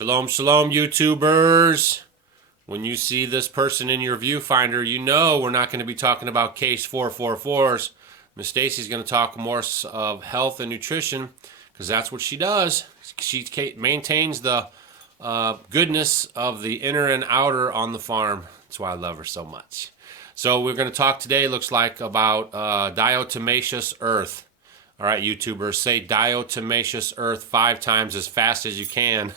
Shalom, shalom, YouTubers. When you see this person in your viewfinder, you know we're not going to be talking about case 444s. Miss Stacy's going to talk more of health and nutrition because that's what she does. She maintains the goodness of the inner and outer on the farm. That's why I love her so much. So we're going to talk today, looks like, about diatomaceous earth. All right, YouTubers, say diatomaceous earth 5 times as fast as you can.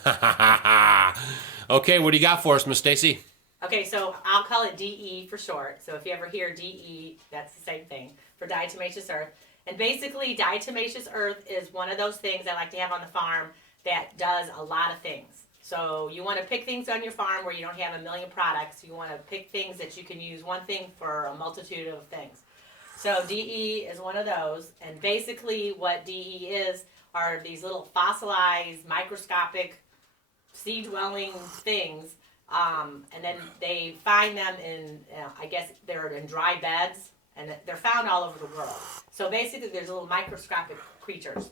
Okay, what do you got for us, Miss Stacy? Okay, so I'll call it DE for short. So if you ever hear DE, that's the same thing for diatomaceous earth. And basically, diatomaceous earth is one of those things I like to have on the farm that does a lot of things. So you want to pick things on your farm where you don't have a million products. You want to pick things that you can use one thing for a multitude of things. So DE is one of those, and basically what DE is are these little fossilized, microscopic, sea-dwelling things, and then they find them in, I guess they're in dry beds, and they're found all over the world. So basically there's little microscopic creatures,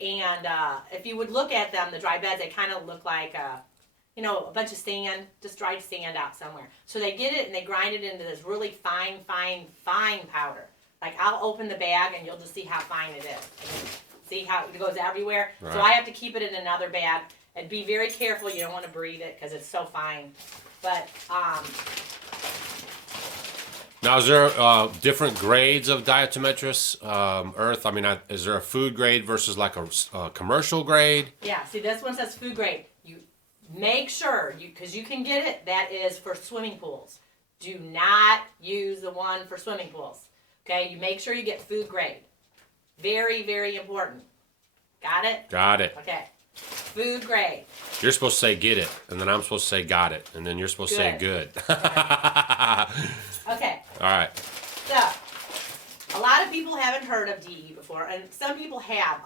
and if you would look at them, the dry beds, they kind of look like a bunch of sand, just dried sand out somewhere. So they get it and they grind it into this really fine powder. Like, I'll open the bag and you'll just see how fine it is. See how it goes everywhere? Right. So I have to keep it in another bag and be very careful. You don't want to breathe it because it's so fine. But, Now, is there different grades of diatomaceous earth? I mean, is there a food grade versus like a commercial grade? Yeah, see, this one says food grade. You make sure, because you can get it, that is for swimming pools. Do not use the one for swimming pools. Okay, you make sure you get food grade. Very, very important. Got it? Got it. Okay. Food grade. You're supposed to say get it, and then I'm supposed to say got it, and then you're supposed to say good. Okay. All right. So, a lot of people haven't heard of DE before, and some people have.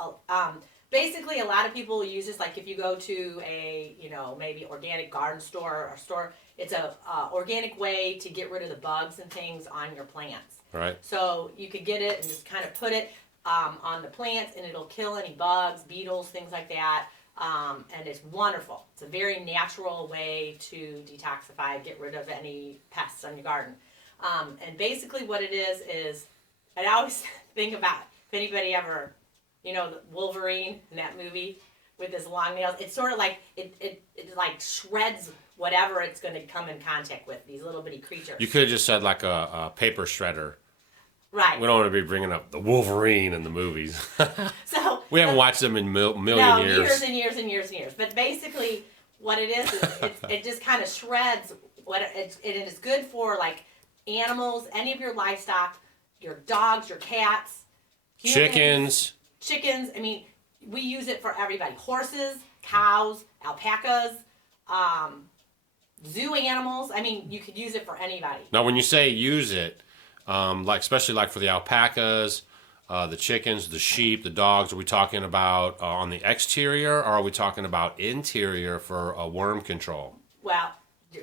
Basically, a lot of people use this, like if you go to a, maybe organic garden store or store, it's a organic way to get rid of the bugs and things on your plants. Right. So you could get it and just kind of put it on the plants, and it'll kill any bugs, beetles, things like that. And it's wonderful. It's a very natural way to detoxify, get rid of any pests on your garden. And basically what it is I always think about, if anybody ever, the Wolverine in that movie with his long nails, it's sort of like, it like shreds whatever it's going to come in contact with, these little bitty creatures. You could have just said like a paper shredder. Right. We don't want to be bringing up the Wolverine in the movies. So we haven't watched them in million years. Years and years and years and years. But basically, what it is it just kind of shreds it is good for like animals, any of your livestock, your dogs, your cats, humans, chickens. I mean, we use it for everybody. Horses, cows, alpacas, zoo animals. I mean, you could use it for anybody. Now, when you say use it, especially like for the alpacas, the chickens, the sheep, the dogs, are we talking about on the exterior, or are we talking about interior for worm control? Well,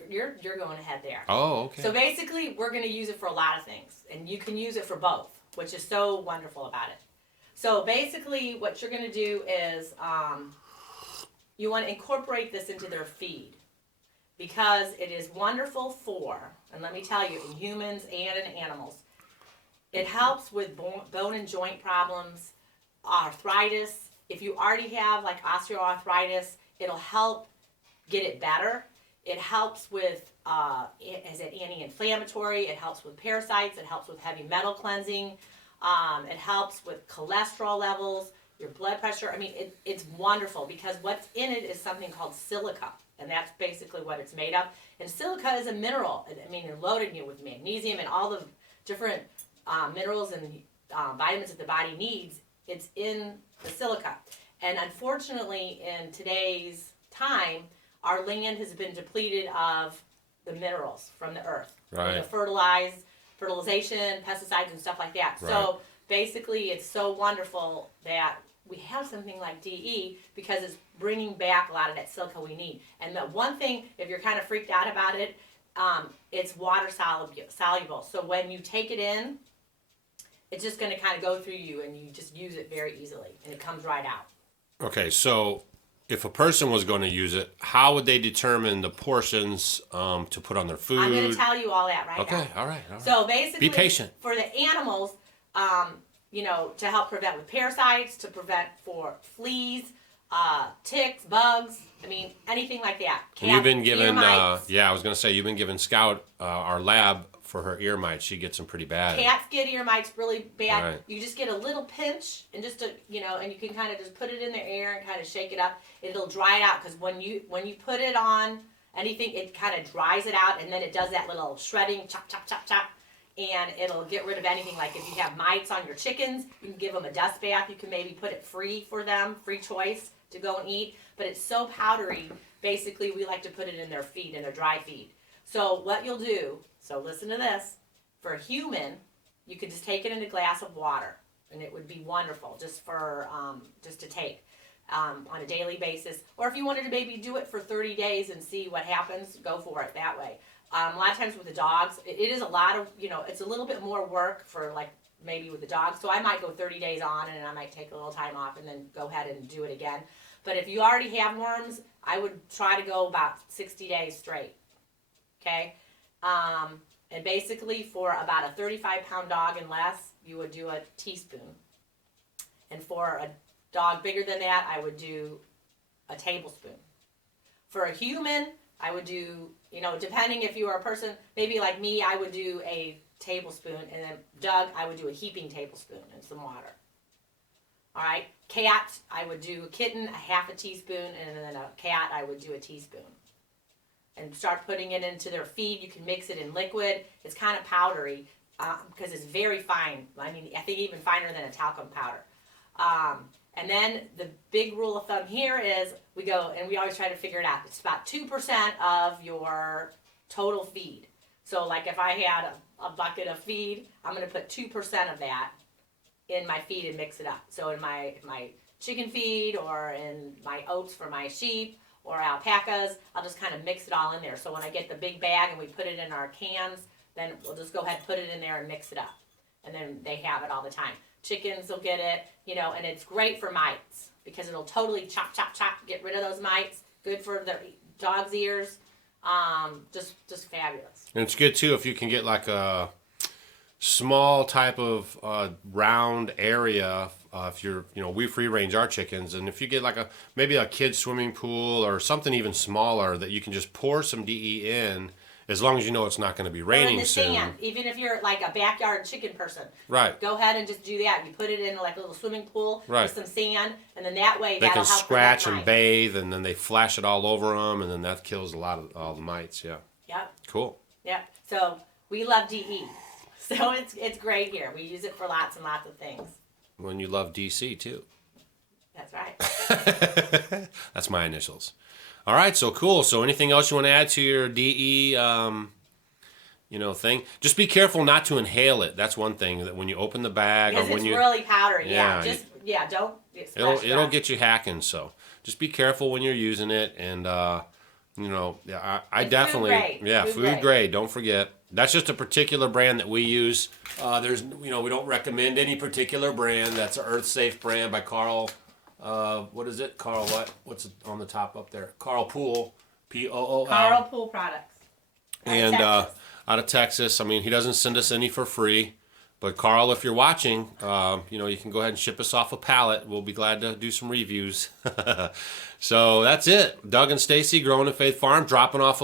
you're going ahead there. Oh, okay. So basically, we're going to use it for a lot of things, and you can use it for both, which is so wonderful about it. So basically, what you're going to do is you want to incorporate this into their feed, because it is wonderful for, and let me tell you, in humans and in animals, it helps with bone and joint problems, arthritis. If you already have like osteoarthritis, it'll help get it better. It helps with, is it anti-inflammatory? It helps with parasites. It helps with heavy metal cleansing. It helps with cholesterol levels, your blood pressure. I mean, it's wonderful because what's in it is something called silica. And that's basically what it's made of. And silica is a mineral. I mean, they're loading you with magnesium and all the different minerals and vitamins that the body needs. It's in the silica. And unfortunately, in today's time, our land has been depleted of the minerals from the earth. Right. The fertilization, pesticides, and stuff like that. Right. So basically, it's so wonderful that we have something like DE because it's bringing back a lot of that silica we need. And the one thing, if you're kind of freaked out about it, it's water soluble. So when you take it in, it's just going to kind of go through you, and you just use it very easily, and it comes right out. Okay, so if a person was going to use it, how would they determine the portions to put on their food? I'm going to tell you all that right now. Okay, all right. So basically, be patient. For the animals, to help prevent with parasites, to prevent for fleas, ticks, bugs. I mean, anything like that. You've been given, ear mites. I was going to say, you've been giving Scout, our lab, for her ear mites. She gets them pretty bad. Cats get ear mites really bad. Right. You just get a little pinch and and you can kind of just put it in their ear and kind of shake it up. It'll dry it out because when you put it on anything, it kind of dries it out and then it does that little shredding, chop, chop, chop, chop, and it'll get rid of anything. Like if you have mites on your chickens, you can give them a dust bath. You can maybe put it free for them, free choice to go and eat. But it's so powdery. Basically, we like to put it in their feed, in their dry feed. So what you'll do, so listen to this, for a human, you could just take it in a glass of water, and it would be wonderful just for, just to take on a daily basis. Or if you wanted to maybe do it for 30 days and see what happens, go for it that way. A lot of times with the dogs, it is a lot of, it's a little bit more work for like maybe with the dogs. So I might go 30 days on and I might take a little time off and then go ahead and do it again. But if you already have worms, I would try to go about 60 days straight. Okay? And basically for about a 35-pound dog and less, you would do a teaspoon. And for a dog bigger than that, I would do a tablespoon. For a human, I would do, depending if you are a person, maybe like me, I would do a tablespoon. And then Doug, I would do a heaping tablespoon and some water. All right? Cat, I would do a kitten, a half a teaspoon, and then a cat, I would do a teaspoon. And start putting it into their feed. You can mix it in liquid. It's kind of powdery because it's very fine. I mean, I think even finer than a talcum powder. And then the big rule of thumb here is we go, and we always try to figure it out. It's about 2% of your total feed. So like if I had a bucket of feed, I'm going to put 2% of that in my feed and mix it up. So in my chicken feed or in my oats for my sheep or alpacas, I'll just kind of mix it all in there. So when I get the big bag and we put it in our cans, then we'll just go ahead and put it in there and mix it up. And then they have it all the time. Chickens will get it, and it's great for mites because it'll totally chop, chop, chop, get rid of those mites. Good for the dog's ears. Just fabulous. And it's good too if you can get like a small type of round area. If you're, we free range our chickens, and if you get like maybe a kid's swimming pool or something even smaller that you can just pour some DE in, as long as you know it's not going to be raining soon. Sand, even if you're like a backyard chicken person, right? Go ahead and just do that. You put it in like a little swimming pool with some sand, and then that way they that'll can help scratch and mites. bathe, and then they flash it all over them, and then that kills a lot of all the mites. Yeah. Yep. Cool. Yep. So we love DE, so it's great here. We use it for lots and lots of things. When you love DC too. That's right. That's my initials. All right, so cool. So anything else you want to add to your DE, thing? Just be careful not to inhale it. That's one thing. That when you open the bag because or when it's you really powdery. Don't. It'll get you hacking. So just be careful when you're using it, and I definitely food grade. Don't forget. That's just a particular brand that we use. We don't recommend any particular brand. That's an Earth Safe brand by Carl. What is it? Carl what? What's on the top up there? Carl Pool. Pool. Carl Pool Products. And out of Texas. I mean, he doesn't send us any for free. But Carl, if you're watching, you can go ahead and ship us off a pallet. We'll be glad to do some reviews. So that's it. Doug and Stacy, Growing in Faith Farm, dropping off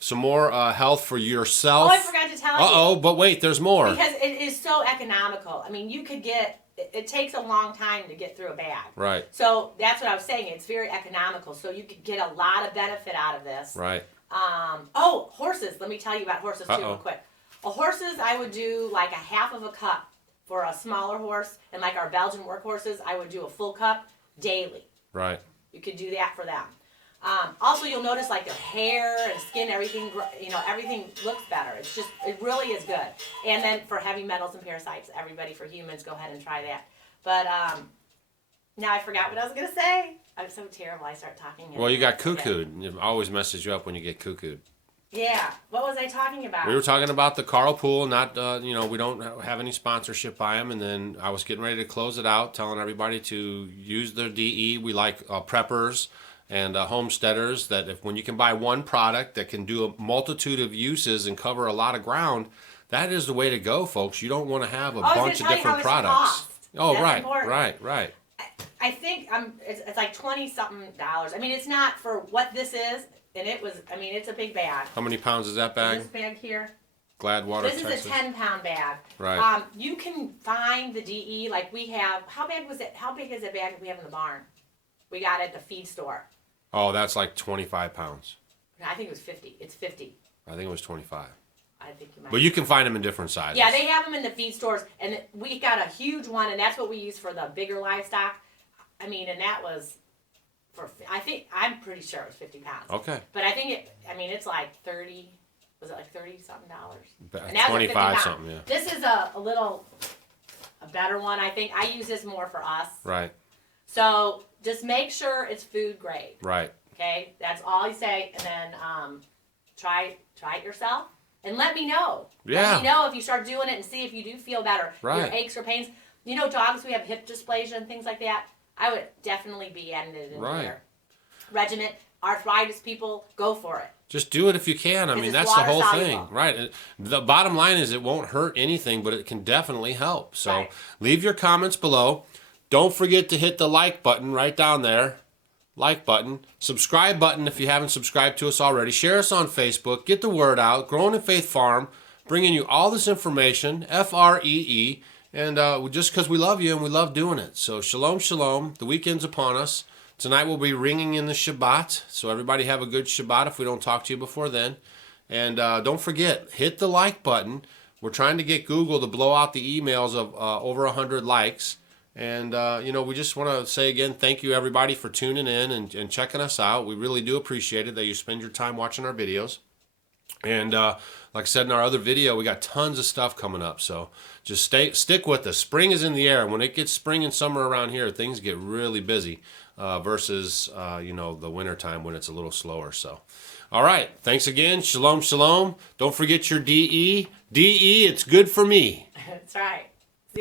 some more health for yourself. Oh, I forgot to tell you. But wait, there's more. Because it is so economical. I mean, you could get, it takes a long time to get through a bag. Right. So that's what I was saying. It's very economical. So you could get a lot of benefit out of this. Right. Horses. Let me tell you about horses too real quick. Horses, I would do like a half of a cup for a smaller horse. And like our Belgian work horses, I would do a full cup daily. Right. You could do that for them. Also, you'll notice like their hair and skin, everything looks better. It really is good. And then for heavy metals and parasites, everybody, for humans, go ahead and try that. But now I forgot what I was going to say. I'm so terrible. I start talking. Well, you got cuckooed. It always messes you up when you get cuckooed. Yeah. What was I talking about? We were talking about the Carl Pool. Not, we don't have any sponsorship by him. And then I was getting ready to close it out, telling everybody to use their DE. We like preppers and homesteaders. That when you can buy one product that can do a multitude of uses and cover a lot of ground, that is the way to go, folks. You don't want to have a bunch of different products. Oh, That's right, important. right. I think it's like $20-something. I mean, it's not for what this is, and it was. I mean, it's a big bag. How many pounds is that bag? This bag here. Gladwater, This Texas. is a 10-pound bag. Right. You can find the DE like we have. How big was it? How big is that bag we have in the barn? We got it at the feed store. Oh, that's like 25 pounds. I think it was 50. It's 50. I think it was 25. I think you might. But you can find them in different sizes. Yeah, they have them in the feed stores, and we got a huge one, and that's what we use for the bigger livestock. I mean, and that was for. I'm pretty sure it was 50 pounds. Okay. But I think it's like 30. Was it like $30-something? And 25 something, yeah. This is a better one. I think I use this more for us. Right. So just make sure it's food grade. Right. Okay, that's all I say, and then try it yourself, and let me know. Yeah. Let me know if you start doing it, and see if you do feel better. Right. Your aches or pains. You know, dogs who have hip dysplasia and things like that. I would definitely be adding it in their regimen. Arthritis people, go for it. Just do it if you can. I mean, that's the whole thing, right? The bottom line is it won't hurt anything, but it can definitely help. So leave your comments below. Don't forget to hit the like button right down there. Like button. Subscribe button if you haven't subscribed to us already. Share us on Facebook. Get the word out. Growing in Faith Farm, bringing you all this information, FREE, and just because we love you and we love doing it. So shalom, shalom. The weekend's upon us. Tonight we'll be ringing in the Shabbat, so everybody have a good Shabbat if we don't talk to you before then. And don't forget, hit the like button. We're trying to get Google to blow out the emails of over 100 likes. And, we just want to say again, thank you everybody for tuning in and checking us out. We really do appreciate it that you spend your time watching our videos. And like I said in our other video, we got tons of stuff coming up. So just stick with us. Spring is in the air. When it gets spring and summer around here, things get really busy versus, the winter time when it's a little slower. So, all right. Thanks again. Shalom, shalom. Don't forget your DE. DE, it's good for me. That's right.